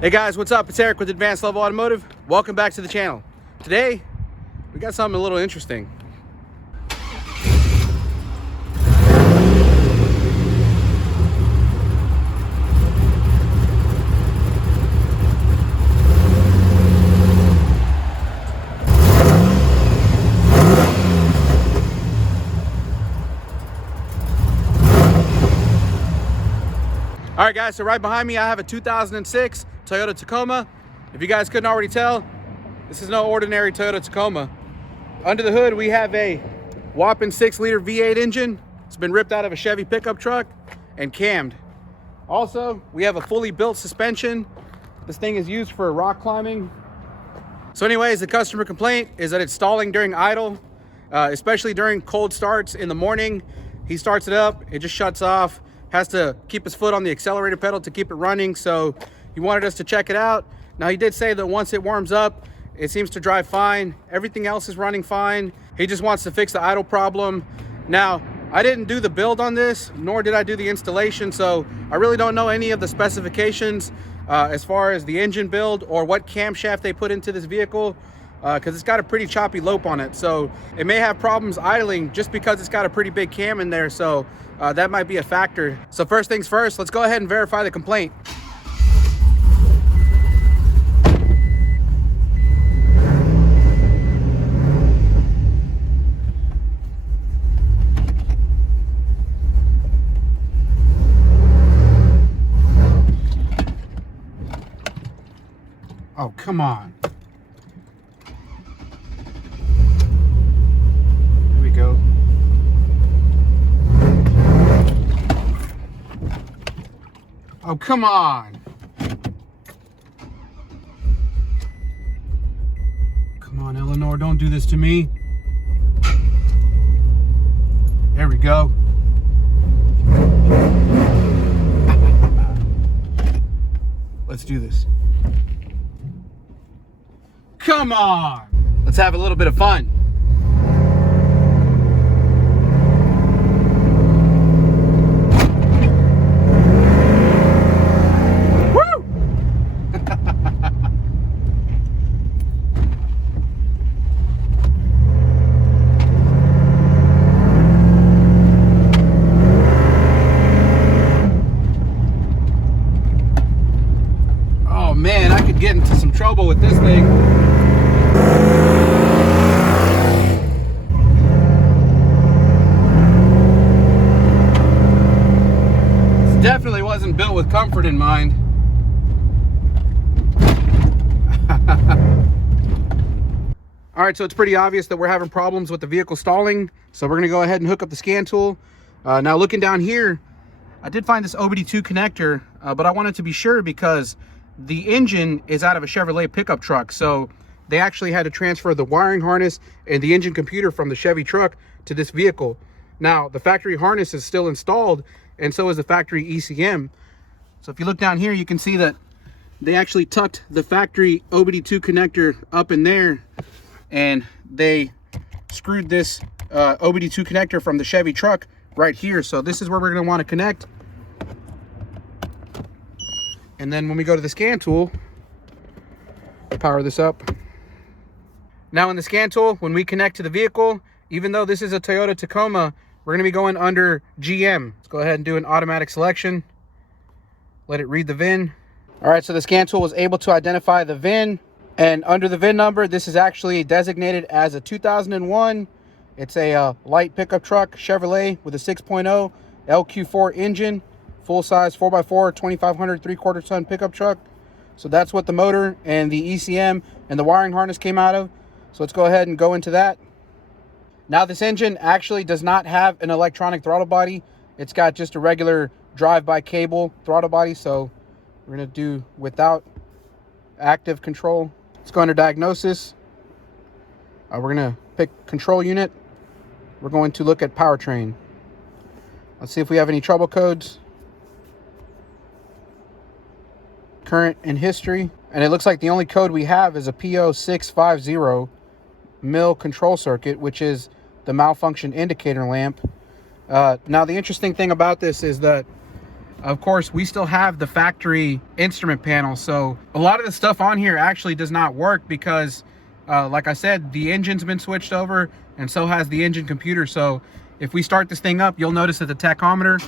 Hey guys, what's up? It's Eric with Advanced Level Automotive. Welcome back to the channel. Today, we got something a little interesting. All right guys, so right behind me I have a 2006 Toyota Tacoma. If you guys couldn't already tell, this is no ordinary Toyota Tacoma. Under the hood we have a whopping 6-liter V8 engine. It's been ripped out of a Chevy pickup truck and cammed. Also, we have a fully built suspension. This thing is used for rock climbing. So anyways, the customer complaint is that it's stalling during idle, especially during cold starts in the morning. He starts it up, it just shuts off. Has to keep his foot on the accelerator pedal to keep it running, so he wanted us to check it out. Now he did say that once it warms up, it seems to drive fine. Everything else is running fine. He just wants to fix the idle problem. Now, I didn't do the build on this, nor did I do the installation, so I really don't know any of the specifications as far as the engine build or what camshaft they put into this vehicle, because it's got a pretty choppy lope on it. So it may have problems idling just because it's got a pretty big cam in there, so that might be a factor. So first things first, let's go ahead and verify the complaint. Oh, come on. Here we go. Oh, come on. Come on, Eleanor, don't do this to me. There we go. Let's do this. Come on. Let's have a little bit of fun. Man, I could get into some trouble with this thing. This definitely wasn't built with comfort in mind. All right, so it's pretty obvious that we're having problems with the vehicle stalling. So we're gonna go ahead and hook up the scan tool. Now looking down here, I did find this OBD2 connector, but I wanted to be sure because the engine is out of a Chevrolet pickup truck, so they actually had to transfer the wiring harness and the engine computer from the Chevy truck to this vehicle. Now, the factory harness is still installed, and so is the factory ECM. So if you look down here, you can see that they actually tucked the factory OBD2 connector up in there, and they screwed this OBD2 connector from the Chevy truck right here. So this is where we're going to want to connect. And then when we go to the scan tool, power this up. Now in the scan tool, when we connect to the vehicle, even though this is a Toyota Tacoma, we're gonna be going under GM. Let's go ahead and do an automatic selection. Let it read the VIN. All right, so the scan tool was able to identify the VIN, and under the VIN number, this is actually designated as a 2001. It's a light pickup truck, Chevrolet with a 6.0 LQ4 engine. Full-size 4x4, 2,500 3/4 ton pickup truck. So that's what the motor and the ECM and the wiring harness came out of. So let's go ahead and go into that. Now this engine actually does not have an electronic throttle body. It's got just a regular drive-by cable throttle body. So we're gonna do without active control. Let's go under diagnosis. We're gonna pick control unit. We're going to look at powertrain. Let's see if we have any trouble codes. Current and history, and it looks like the only code we have is a P0650 mill control circuit, which is the malfunction indicator lamp. Now the interesting thing about this is that of course, we still have the factory instrument panel. So a lot of the stuff on here actually does not work because, like I said, the engine's been switched over and so has the engine computer. So if we start this thing up, you'll notice that the tachometer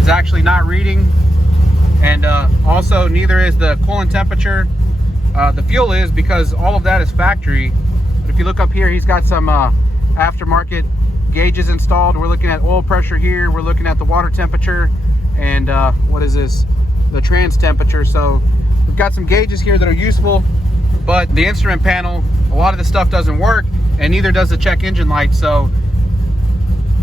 is actually not reading. And also neither is the coolant temperature. The fuel is, because all of that is factory. But if you look up here, he's got some aftermarket gauges installed. We're looking at oil pressure here, we're looking at the water temperature, and what is this, the trans temperature. So we've got some gauges here that are useful, but the instrument panel, a lot of the stuff doesn't work, and neither does the check engine light. So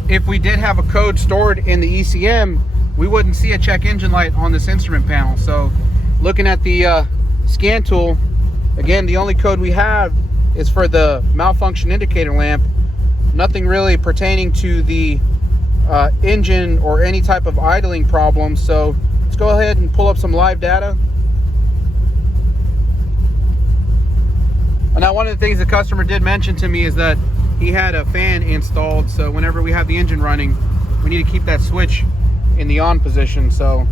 if we did have a code stored in the ECM, we wouldn't see a check engine light on this instrument panel. So looking at the scan tool, again, the only code we have is for the malfunction indicator lamp. Nothing really pertaining to the engine or any type of idling problem. So let's go ahead and pull up some live data. Now, one of the things the customer did mention to me is that he had a fan installed, so whenever we have the engine running, we need to keep that switch in the on position. So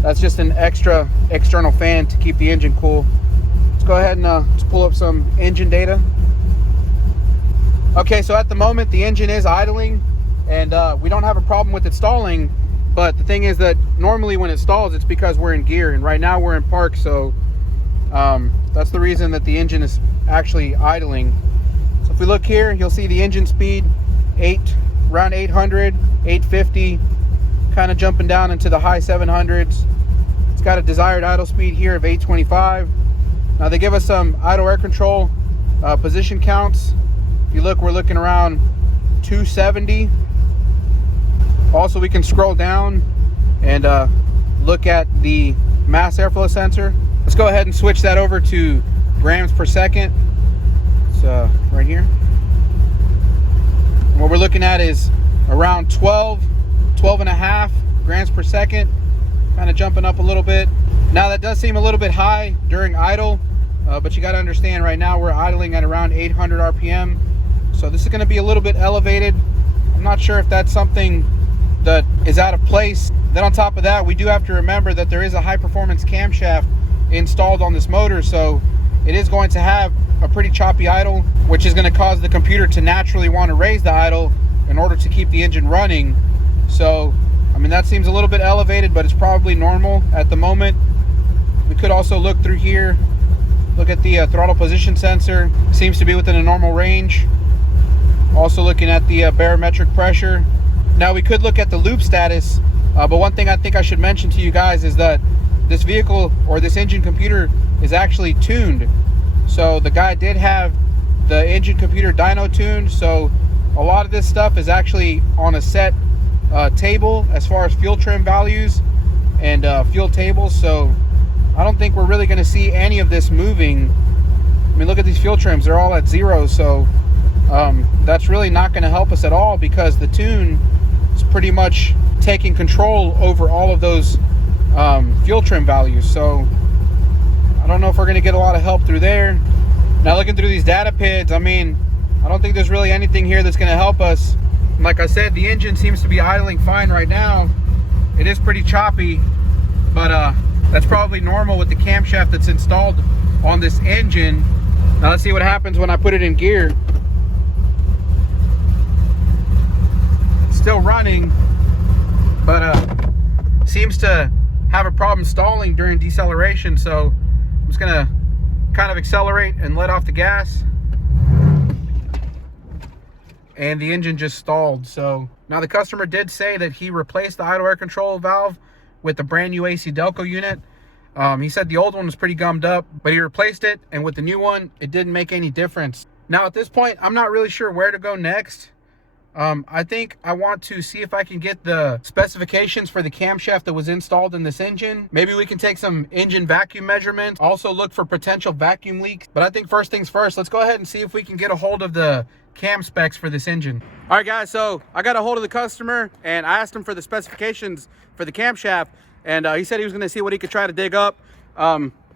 that's just an extra external fan to keep the engine cool. Let's go ahead and let's pull up some engine data. Okay, so at the moment the engine is idling, and we don't have a problem with it stalling, but the thing is that normally when it stalls, it's because we're in gear, and right now we're in park. So that's the reason that the engine is actually idling. So if we look here, you'll see the engine speed around 800, 850, kind of jumping down into the high 700s. It's got a desired idle speed here of 825. Now they give us some idle air control position counts. If you look, we're looking around 270. Also, we can scroll down and look at the mass airflow sensor. Let's go ahead and switch that over to grams per second. It's right here. And what we're looking at is around 12 and a half grams per second, kind of jumping up a little bit. Now that does seem a little bit high during idle, but you got to understand right now we're idling at around 800 RPM. So this is going to be a little bit elevated. I'm not sure if that's something that is out of place. Then on top of that, we do have to remember that there is a high performance camshaft installed on this motor. So it is going to have a pretty choppy idle, which is going to cause the computer to naturally want to raise the idle in order to keep the engine running. So, I mean, that seems a little bit elevated, but it's probably normal at the moment. We could also look through here, look at the throttle position sensor. Seems to be within a normal range. Also looking at the barometric pressure. Now we could look at the loop status, but one thing I think I should mention to you guys is that this vehicle or this engine computer is actually tuned. So the guy did have the engine computer dyno tuned, so a lot of this stuff is actually on a set table as far as fuel trim values and fuel tables. So I don't think we're really going to see any of this moving. I mean, look at these fuel trims, they're all at 0. So that's really not going to help us at all, because the tune is pretty much taking control over all of those fuel trim values. So I don't know if we're going to get a lot of help through there. Now looking through these data PIDs, I mean, I don't think there's really anything here that's going to help us. Like I said, the engine seems to be idling fine right now. It is pretty choppy, but that's probably normal with the camshaft that's installed on this engine. Now let's see what happens when I put it in gear. Still running, but seems to have a problem stalling during deceleration. So I'm just gonna kind of accelerate and let off the gas, and the engine just stalled. So now the customer did say that he replaced the idle air control valve with the brand new AC Delco unit. He said the old one was pretty gummed up, but he replaced it, and with the new one it didn't make any difference. Now at this point, I'm not really sure where to go next. I think I want to see if I can get the specifications for the camshaft that was installed in this engine. Maybe we can take some engine vacuum measurements, also look for potential vacuum leaks. But I think first things first, let's go ahead and see if we can get a hold of the cam specs for this engine. All right guys, so I got a hold of the customer and I asked him for the specifications for the camshaft, and he said he was going to see what he could try to dig up.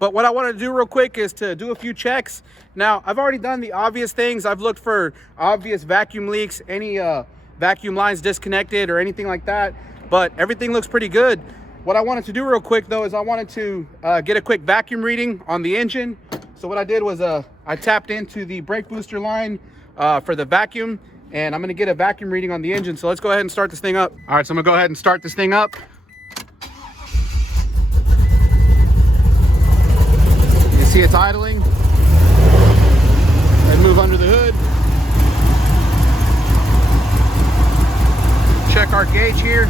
But what I want to do real quick is to do a few checks. Now, I've already done the obvious things. I've looked for obvious vacuum leaks, any vacuum lines disconnected or anything like that. but everything looks pretty good. What I wanted to do real quick though is I wanted to get a quick vacuum reading on the engine. So what I did was I tapped into the brake booster line for the vacuum, and I'm gonna get a vacuum reading on the engine. So let's go ahead and start this thing up. All right, so I'm gonna go ahead and start this thing up. You can see it's idling. And move under the hood. Check our gauge here.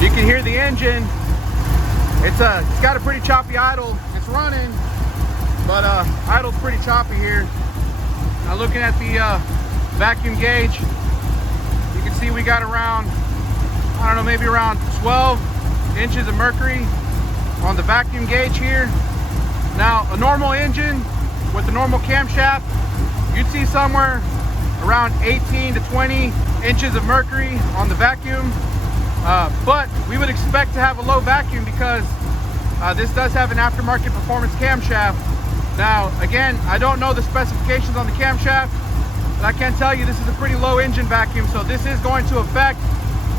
You can hear the engine. It's got a pretty choppy idle. It's running, but idle's pretty choppy here. Now looking at the vacuum gauge, you can see we got around, I don't know, maybe around 12 inches of mercury on the vacuum gauge here. Now a normal engine with a normal camshaft, you'd see somewhere around 18 to 20 inches of mercury on the vacuum. But we would expect to have a low vacuum because this does have an aftermarket performance camshaft. Now, again, I don't know the specifications on the camshaft, but I can tell you this is a pretty low engine vacuum, so this is going to affect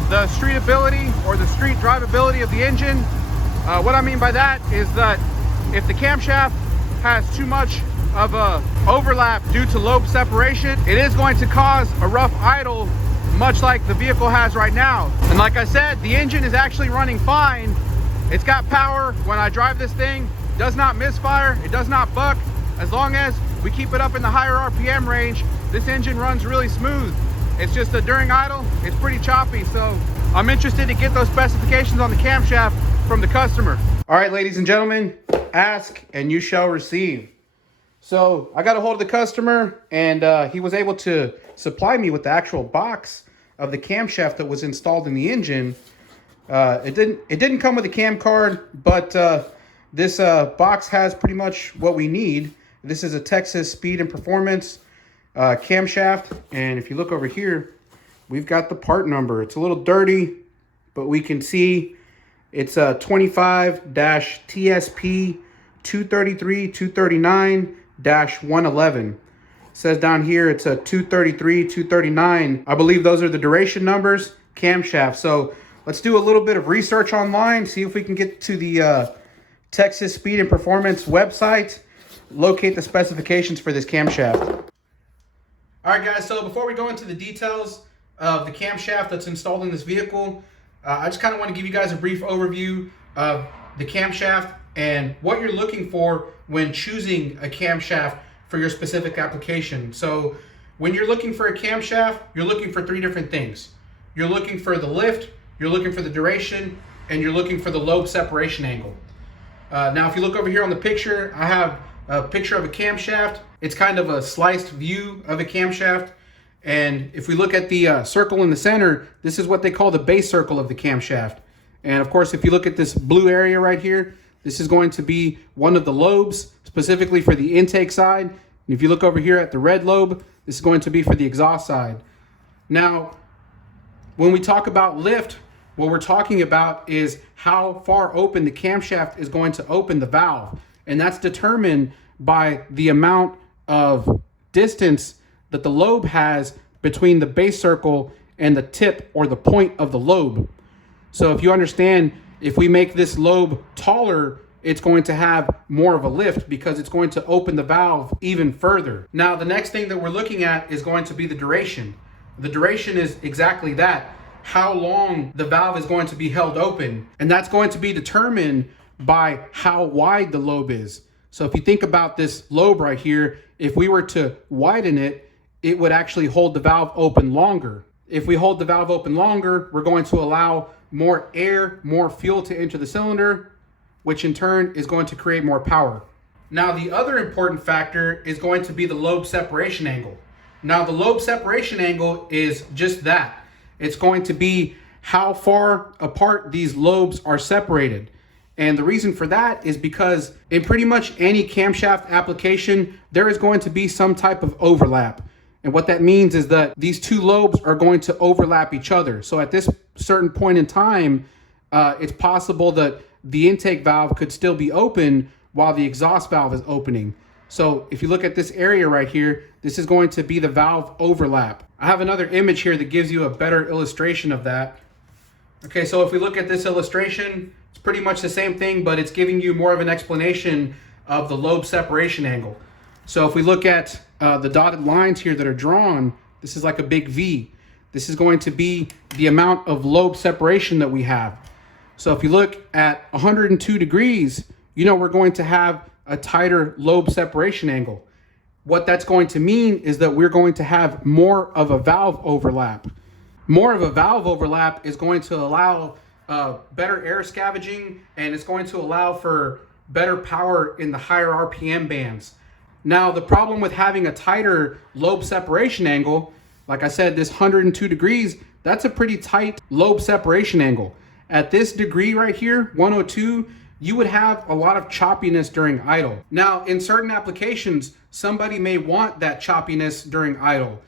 the streetability or the street drivability of the engine. What I mean by that is that if the camshaft has too much of a overlap due to lobe separation, it is going to cause a rough idle, much like the vehicle has right now. And like I said, the engine is actually running fine. It's got power. When I drive this thing, it does not misfire, it does not buck. As long as we keep it up in the higher RPM range, this engine runs really smooth. It's just that during idle, it's pretty choppy. So I'm interested to get those specifications on the camshaft from the customer. All right, ladies and gentlemen, ask and you shall receive. So I got a hold of the customer, and he was able to supply me with the actual box of the camshaft that was installed in the engine. It didn't come with a cam card, but this box has pretty much what we need. This is a Texas Speed and Performance camshaft, and if you look over here, we've got the part number. It's a little dirty, but we can see it's 25-TSP 233-239-111. Says down here it's a 233-239. I believe those are the duration numbers, camshaft. So let's do a little bit of research online, see if we can get to the Texas Speed and Performance website, locate the specifications for this camshaft. All right, guys, so before we go into the details of the camshaft that's installed in this vehicle, I just kind of want to give you guys a brief overview of the camshaft and what you're looking for when choosing a camshaft for your specific application. So when you're looking for a camshaft, you're looking for three different things. You're looking for the lift, you're looking for the duration, and you're looking for the lobe separation angle. Now, if you look over here on the picture, I have a picture of a camshaft. It's kind of a sliced view of a camshaft. And if we look at the circle in the center, this is what they call the base circle of the camshaft. And of course, if you look at this blue area right here, this is going to be one of the lobes, specifically for the intake side. And if you look over here at the red lobe, this is going to be for the exhaust side. Now, when we talk about lift, what we're talking about is how far open the camshaft is going to open the valve. And that's determined by the amount of distance that the lobe has between the base circle and the tip or the point of the lobe. So if you understand, if we make this lobe taller, it's going to have more of a lift because it's going to open the valve even further. Now, the next thing that we're looking at is going to be the duration. The duration is exactly that, how long the valve is going to be held open. And that's going to be determined by how wide the lobe is. So if you think about this lobe right here, if we were to widen it, it would actually hold the valve open longer. If we hold the valve open longer, we're going to allow more air, more fuel to enter the cylinder, which in turn is going to create more power. Now, the other important factor is going to be the lobe separation angle. Now, the lobe separation angle is just that. It's going to be how far apart these lobes are separated. And the reason for that is because in pretty much any camshaft application, there is going to be some type of overlap. And what that means is that these two lobes are going to overlap each other. So at this certain point in time, it's possible that the intake valve could still be open while the exhaust valve is opening. So if you look at this area right here, this is going to be the valve overlap. I have another image here that gives you a better illustration of that. Okay, so if we look at this illustration, it's pretty much the same thing, but it's giving you more of an explanation of the lobe separation angle. So if we look at the dotted lines here that are drawn, this is like a big V. This is going to be the amount of lobe separation that we have. So if you look at 102 degrees, you know we're going to have a tighter lobe separation angle. What that's going to mean is that we're going to have more of a valve overlap. More of a valve overlap is going to allow better air scavenging, and it's going to allow for better power in the higher RPM bands. Now, the problem with having a tighter lobe separation angle, like I said, this 102 degrees, that's a pretty tight lobe separation angle. At this degree right here, 102, you would have a lot of choppiness during idle. Now, in certain applications, somebody may want that choppiness during idle.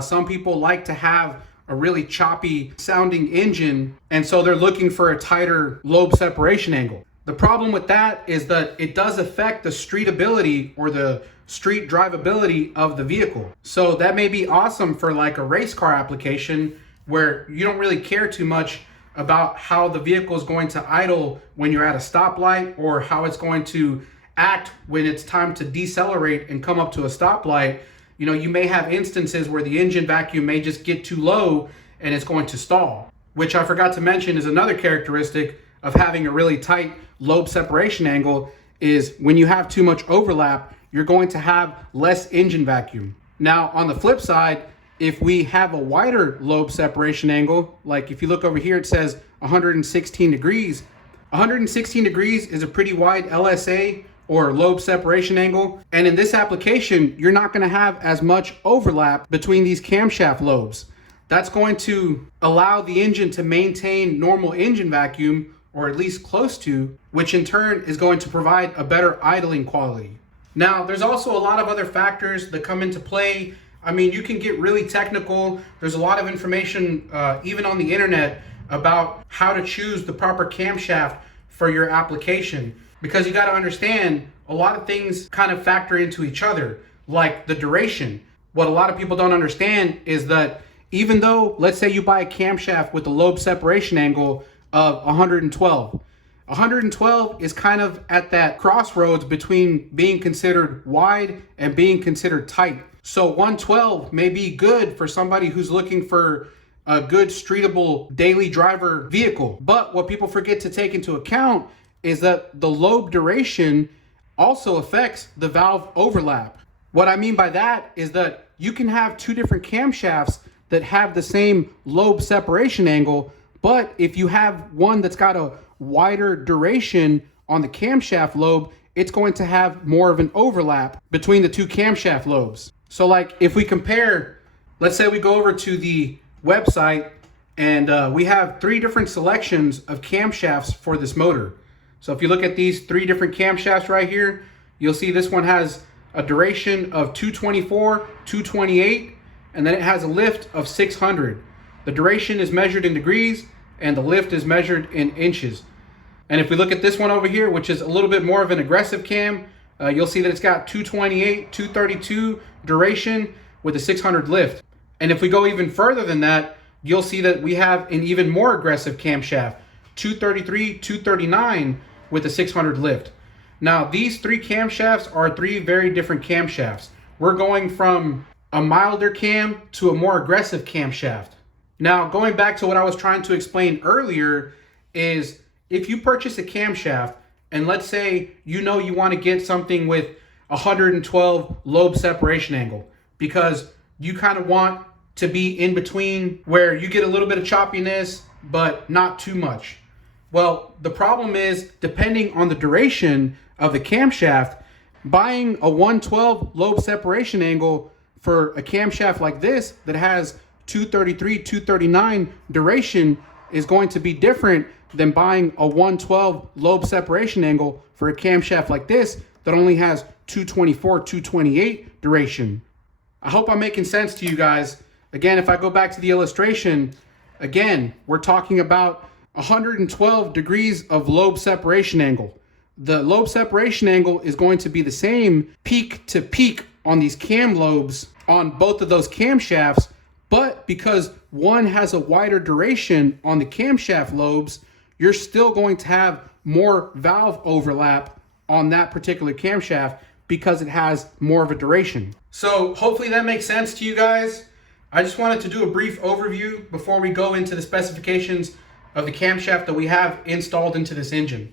Some people like to have a really choppy sounding engine, and so they're looking for a tighter lobe separation angle. The problem with that is that it does affect the streetability or the street drivability of the vehicle. So that may be awesome for like a race car application where you don't really care too much about how the vehicle is going to idle when you're at a stoplight, or how it's going to act when it's time to decelerate and come up to a stoplight. You know, you may have instances where the engine vacuum may just get too low and it's going to stall, which I forgot to mention is another characteristic of having a really tight lobe separation angle. Is when you have too much overlap, you're going to have less engine vacuum. Now, on the flip side, if we have a wider lobe separation angle, like if you look over here, it says 116 degrees. 116 degrees is a pretty wide LSA or lobe separation angle. And in this application, you're not gonna have as much overlap between these camshaft lobes. That's going to allow the engine to maintain normal engine vacuum, or at least close to, which in turn is going to provide a better idling quality. Now, there's also a lot of other factors that come into play. I mean, you can get really technical. There's a lot of information, even on the internet, about how to choose the proper camshaft for your application. Because you got to understand, a lot of things kind of factor into each other, like the duration. What a lot of people don't understand is that even though, let's say you buy a camshaft with a lobe separation angle of 112, 112 is kind of at that crossroads between being considered wide and being considered tight. So 112 may be good for somebody who's looking for a good streetable daily driver vehicle. But what people forget to take into account is that the lobe duration also affects the valve overlap. What I mean by that is that you can have two different camshafts that have the same lobe separation angle, but if you have one that's got a wider duration on the camshaft lobe, it's going to have more of an overlap between the two camshaft lobes. So like if we compare, let's say we go over to the website and we have 3 different selections of camshafts for this motor. So if you look at these 3 different camshafts right here, you'll see this one has a duration of 224, 228, and then it has a lift of 600. The duration is measured in degrees and the lift is measured in inches. And if we look at this one over here, which is a little bit more of an aggressive cam, you'll see that it's got 228, 232 duration with a 600 lift. And if we go even further than that, you'll see that we have an even more aggressive camshaft, 233, 239 with a 600 lift. Now, these 3 camshafts are 3 very different camshafts. We're going from a milder cam to a more aggressive camshaft. Now, going back to what I was trying to explain earlier is if you purchase a camshaft and let's say you know you want to get something with 112 lobe separation angle because you kind of want to be in between where you get a little bit of choppiness but not too much. Well, the problem is, depending on the duration of the camshaft, buying a 112 lobe separation angle for a camshaft like this that has 233, 239 duration is going to be different than buying a 112 lobe separation angle for a camshaft like this that only has 224, 228 duration. I hope I'm making sense to you guys. Again, if I go back to the illustration, again, we're talking about 112 degrees of lobe separation angle. the lobe separation angle is going to be the same peak to peak on these cam lobes on both of those camshafts, but because one has a wider duration on the camshaft lobes, you're still going to have more valve overlap on that particular camshaft because it has more of a duration. So hopefully that makes sense to you guys. I just wanted to do a brief overview before we go into the specifications of the camshaft that we have installed into this engine.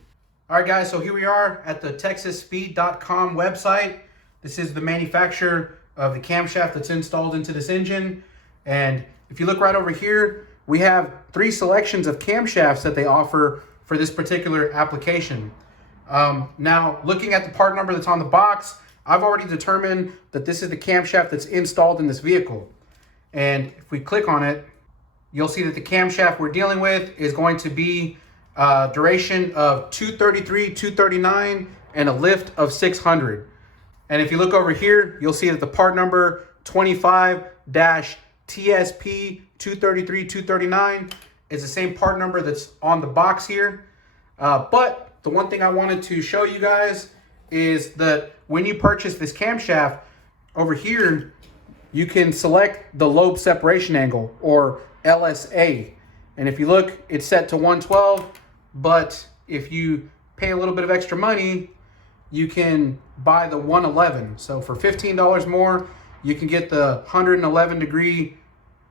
All right guys, so here we are at the texasspeed.com website. This is the manufacturer of the camshaft that's installed into this engine. And if you look right over here, we have 3 selections of camshafts that they offer for this particular application. Now, looking at the part number that's on the box, I've already determined that this is the camshaft that's installed in this vehicle. And if we click on it, you'll see that the camshaft we're dealing with is going to be a duration of 233, 239, and a lift of 600. And if you look over here, you'll see that the part number 25-TSP 233, 239 is the same part number that's on the box here. But the one thing I wanted to show you guys is that when you purchase this camshaft over here, you can select the lobe separation angle, or LSA. And if you look, it's set to 112, but if you pay a little bit of extra money, you can buy the 111. So for $15 more, you can get the 111 degree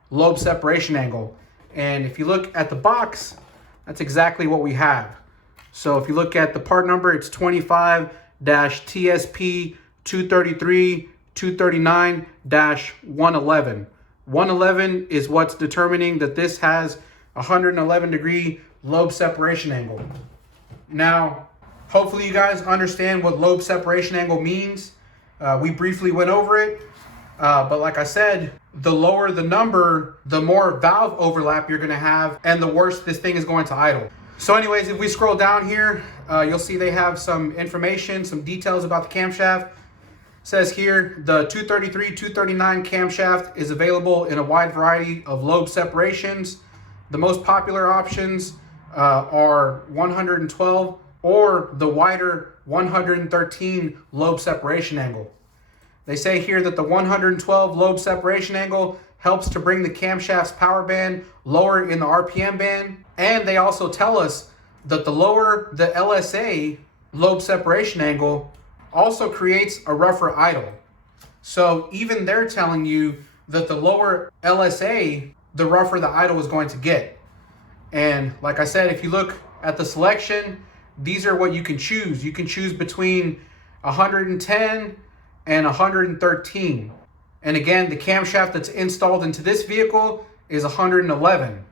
lobe separation angle. And if you look at the box, that's exactly what we have. So if you look at the part number, it's 25-TSP 233 239-111. 111 is what's determining that this has 111 degree lobe separation angle. Now, hopefully you guys understand what lobe separation angle means. We briefly went over it, but like I said, the lower the number, the more valve overlap you're gonna have, and the worse this thing is going to idle. So anyways, if we scroll down here, you'll see they have some information, some details about the camshaft. It says here, the 233, 239 camshaft is available in a wide variety of lobe separations. The most popular options are 112 or the wider 113 lobe separation angle. They say here that the 112 lobe separation angle helps to bring the camshaft's power band lower in the RPM band. And they also tell us that the lower the LSA lobe separation angle also creates a rougher idle. So even they're telling you that the lower LSA, the rougher the idle is going to get. And like I said, if you look at the selection, these are what you can choose. You can choose between 110 and 113. And again, the camshaft that's installed into this vehicle is 111.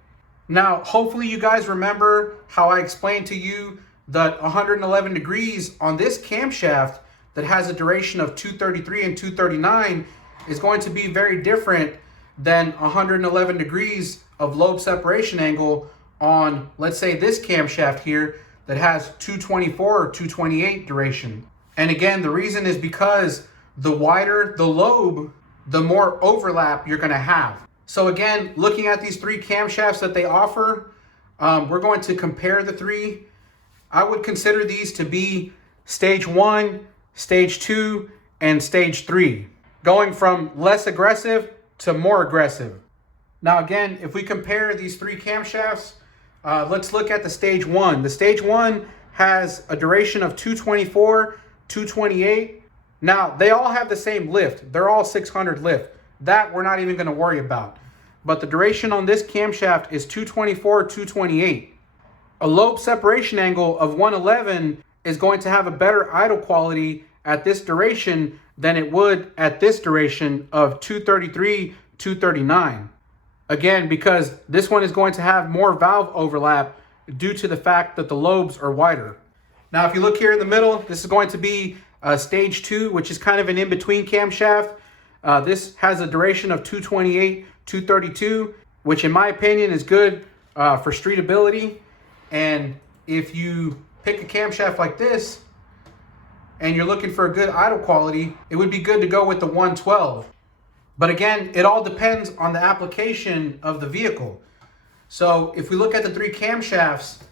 Now, hopefully you guys remember how I explained to you that 111 degrees on this camshaft that has a duration of 233 and 239 is going to be very different than 111 degrees of lobe separation angle on, let's say, this camshaft here that has 224 or 228 duration. And again, the reason is because the wider the lobe, the more overlap you're gonna have. So again, looking at these 3 camshafts that they offer, we're going to compare the 3. I would consider these to be stage 1, stage 2, and stage 3, going from less aggressive to more aggressive. Now again, if we compare these 3 camshafts, let's look at the stage 1. The stage 1 has a duration of 224, 228. Now, they all have the same lift. They're all 600 lift. That we're not even going to worry about. But the duration on this camshaft is 224, 228. A lobe separation angle of 111 is going to have a better idle quality at this duration than it would at this duration of 233, 239. Again, because this one is going to have more valve overlap due to the fact that the lobes are wider. Now, if you look here in the middle, this is going to be stage 2, which is kind of an in-between camshaft. This has a duration of 228, 232, which in my opinion is good for streetability. And if you pick a camshaft like this and you're looking for a good idle quality, it would be good to go with the 112. But again, it all depends on the application of the vehicle. So if we look at the 3 camshafts,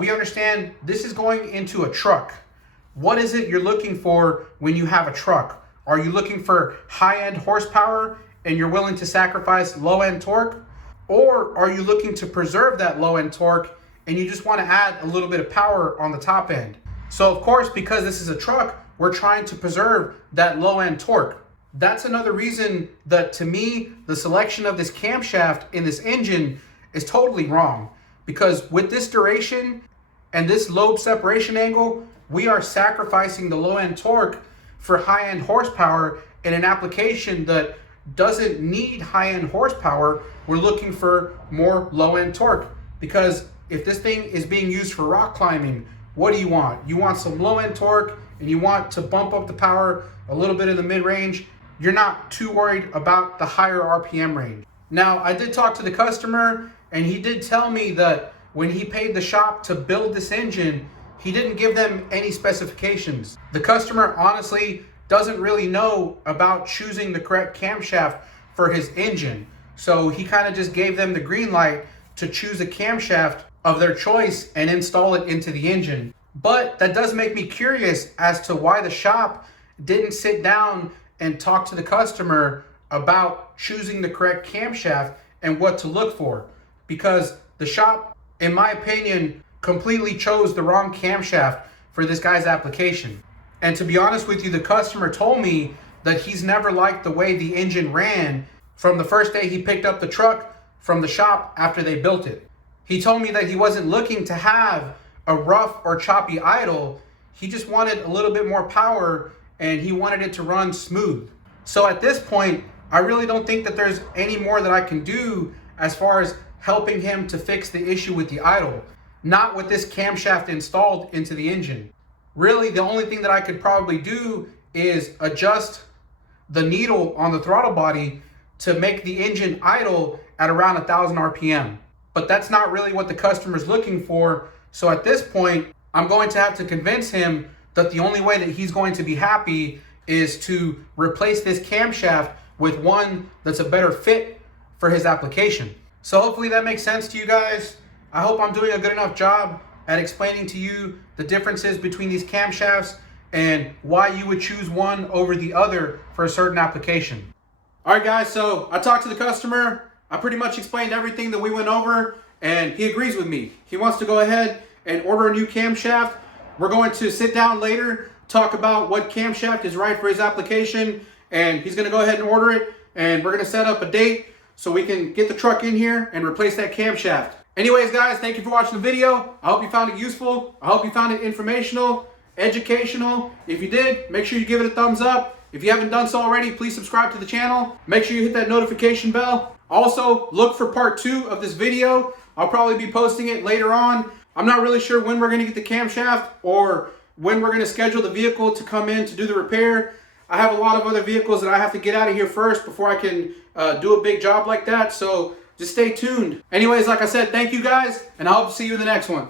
we understand this is going into a truck. What is it you're looking for when you have a truck? Are you looking for high-end horsepower and you're willing to sacrifice low-end torque? Or are you looking to preserve that low-end torque and you just want to add a little bit of power on the top end? So of course, because this is a truck, we're trying to preserve that low-end torque. That's another reason that, to me, the selection of this camshaft in this engine is totally wrong. Because with this duration and this lobe separation angle, we are sacrificing the low-end torque for high-end horsepower in an application that doesn't need high-end horsepower. We're looking for more low-end torque. Because if this thing is being used for rock climbing, what do you want? You want some low-end torque and you want to bump up the power a little bit in the mid-range. You're not too worried about the higher RPM range. Now, I did talk to the customer and he did tell me that when he paid the shop to build this engine, he didn't give them any specifications. The customer honestly doesn't really know about choosing the correct camshaft for his engine. So he kind of just gave them the green light to choose a camshaft of their choice and install it into the engine. But that does make me curious as to why the shop didn't sit down and talk to the customer about choosing the correct camshaft and what to look for. Because the shop, in my opinion, completely chose the wrong camshaft for this guy's application. And to be honest with you, the customer told me that he's never liked the way the engine ran from the first day he picked up the truck from the shop after they built it. He told me that he wasn't looking to have a rough or choppy idle. He just wanted a little bit more power and he wanted it to run smooth. So at this point, I really don't think that there's any more that I can do as far as helping him to fix the issue with the idle. Not with this camshaft installed into the engine. Really, the only thing that I could probably do is adjust the needle on the throttle body to make the engine idle at around 1,000 RPM. But that's not really what the customer's looking for. So at this point, I'm going to have to convince him that the only way that he's going to be happy is to replace this camshaft with one that's a better fit for his application. So hopefully that makes sense to you guys. I hope I'm doing a good enough job at explaining to you the differences between these camshafts and why you would choose one over the other for a certain application. All right, guys, so I talked to the customer. I pretty much explained everything that we went over, and he agrees with me. He wants to go ahead and order a new camshaft. We're going to sit down later, talk about what camshaft is right for his application, and he's going to go ahead and order it, and we're going to set up a date so we can get the truck in here and replace that camshaft. Anyways, guys, thank you for watching the video. I hope you found it useful. I hope you found it informational, educational. If you did, make sure you give it a thumbs up. If you haven't done so already, please subscribe to the channel. Make sure you hit that notification bell. Also, look for part 2 of this video. I'll probably be posting it later on. I'm not really sure when we're going to get the camshaft or when we're going to schedule the vehicle to come in to do the repair. I have a lot of other vehicles that I have to get out of here first before I can do a big job like that. So just stay tuned. Anyways, like I said, thank you guys, and I hope to see you in the next one.